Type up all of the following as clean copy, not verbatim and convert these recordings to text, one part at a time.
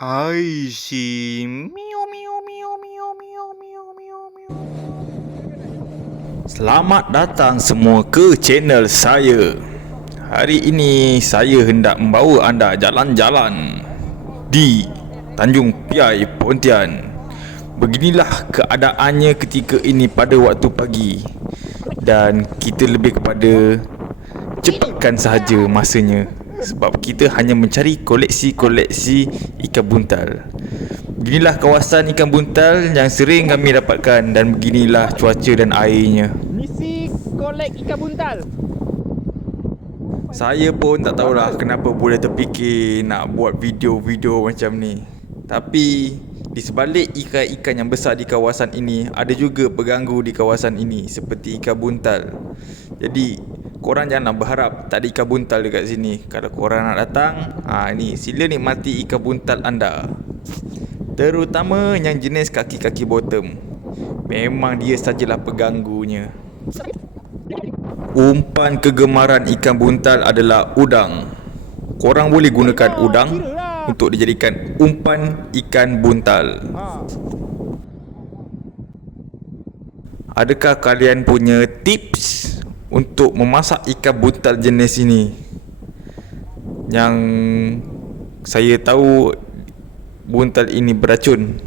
Aishi. Miau miau miau miau miau miau miau miau. Selamat datang semua ke channel saya. Hari ini saya hendak membawa anda jalan-jalan di Tanjung Piai, Pontian. Beginilah keadaannya ketika ini pada waktu pagi. Dan kita lebih kepada cepatkan sahaja masanya, sebab kita hanya mencari koleksi-koleksi ikan buntal. Beginilah kawasan ikan buntal yang sering kami dapatkan, dan beginilah cuaca dan airnya. Misi kolek ikan buntal. Saya pun tak tahulah kenapa boleh terfikir nak buat video-video macam ni. Tapi di sebalik ikan-ikan yang besar di kawasan ini, ada juga pengganggu di kawasan ini seperti ikan buntal. Jadi korang jangan berharap tak ada ikan buntal dekat sini. Kalau korang nak datang, ni sila nikmati ikan buntal anda. Terutama yang jenis kaki-kaki bottom. Memang dia sajalah pengganggunya. Umpan kegemaran ikan buntal adalah udang. Korang boleh gunakan udang untuk dijadikan umpan ikan buntal. Adakah kalian punya tips untuk memasak ikan buntal jenis ini? Yang saya tahu buntal ini beracun.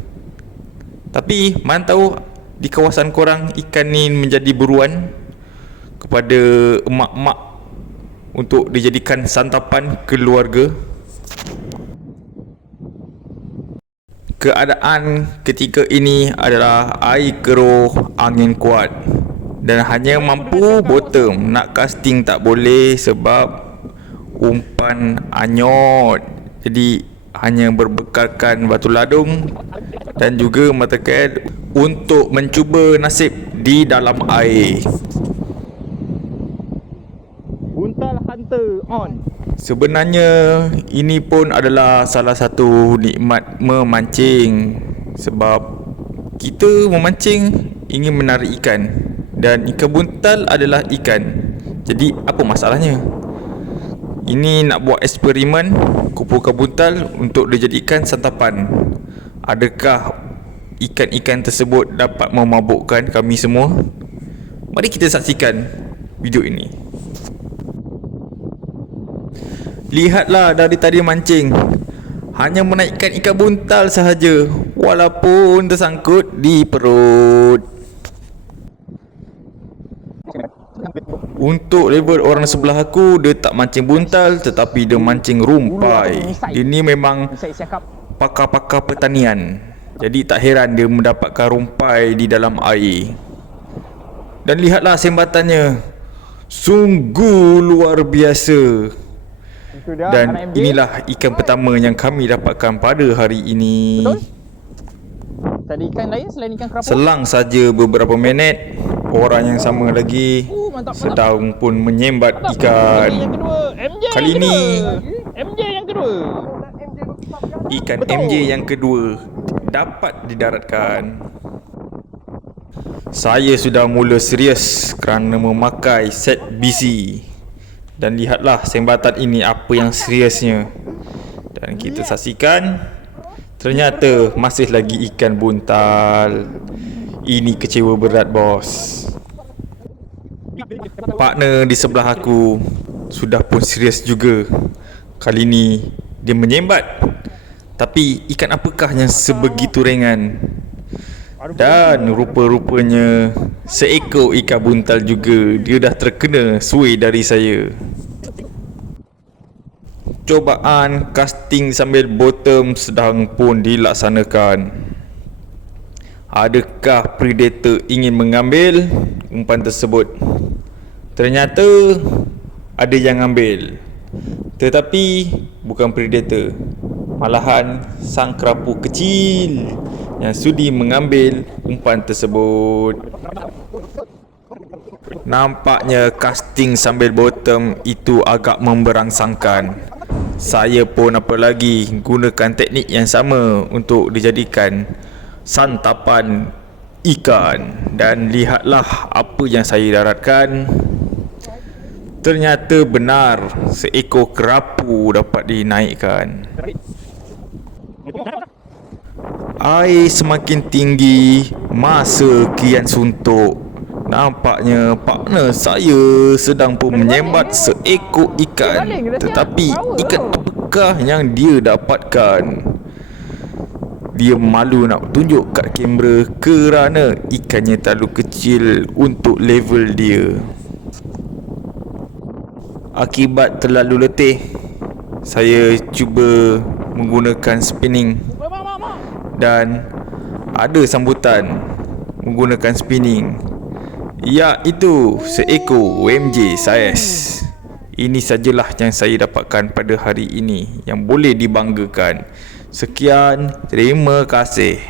Tapi mana tahu di kawasan korang ikan ni menjadi buruan kepada emak-emak untuk dijadikan santapan keluarga. Keadaan ketika ini adalah air keruh, angin kuat, dan hanya mampu bottom. Nak casting tak boleh sebab umpan anyot. Jadi hanya berbekalkan batu ladung dan juga mata kail untuk mencuba nasib di dalam air. Buntal hunter on. Sebenarnya ini pun adalah salah satu nikmat memancing, sebab kita memancing ingin menarik ikan, dan ikan buntal adalah ikan. Jadi apa masalahnya? Ini nak buat eksperimen kumpulkan buntal untuk dijadikan santapan. Adakah ikan-ikan tersebut dapat memabukkan kami semua? Mari kita saksikan video ini. Lihatlah dari tadi mancing, hanya menaikkan ikan buntal sahaja, walaupun tersangkut di perut. Untuk level orang sebelah aku, dia tak mancing buntal tetapi dia mancing rumpai. Dia ni memang pakar-pakar pertanian. Jadi tak heran dia mendapatkan rumpai di dalam air. Dan lihatlah sembatannya, sungguh luar biasa. Dan inilah ikan pertama yang kami dapatkan pada hari ini. Betul? Tak ada ikan lain selain ikan kerapu? Selang saja beberapa minit, orang yang sama lagi sedang pun menyembat ikan. Kali ini MJ yang kedua. ikan MJ yang kedua dapat didaratkan. Saya sudah mula serius kerana memakai set BC. Dan lihatlah sembatan ini apa yang seriusnya. Dan kita saksikan, ternyata masih lagi ikan buntal. Ini kecewa berat, bos. Partner di sebelah aku sudah pun serius juga. Kali ini dia menyembat. Tapi ikan apakah yang sebegitu ringan? Dan rupa-rupanya seekor ikan buntal juga. Dia dah terkena suai dari saya. Cobaan casting sambil bottom sedang pun dilaksanakan. Adakah predator ingin mengambil umpan tersebut? Ternyata ada yang ambil, tetapi bukan predator, malahan sang kerapu kecil yang sudi mengambil umpan tersebut. Nampaknya casting sambil bottom itu agak memberangsangkan. Saya pun apa lagi gunakan teknik yang sama untuk dijadikan santapan ikan. Dan lihatlah apa yang saya daratkan. Ternyata benar seekor kerapu dapat dinaikkan. Air semakin tinggi, masa kian suntuk. Nampaknya partner saya sedang pun menyembat seekor ikan. Tetapi ikan apakah yang dia dapatkan? Dia malu nak tunjuk kat kamera kerana ikannya terlalu kecil untuk level dia. Akibat terlalu letih, saya cuba menggunakan spinning dan ada sambutan menggunakan spinning, iaitu seekor WMJ saiz. Ini sajalah yang saya dapatkan pada hari ini yang boleh dibanggakan. Sekian, terima kasih.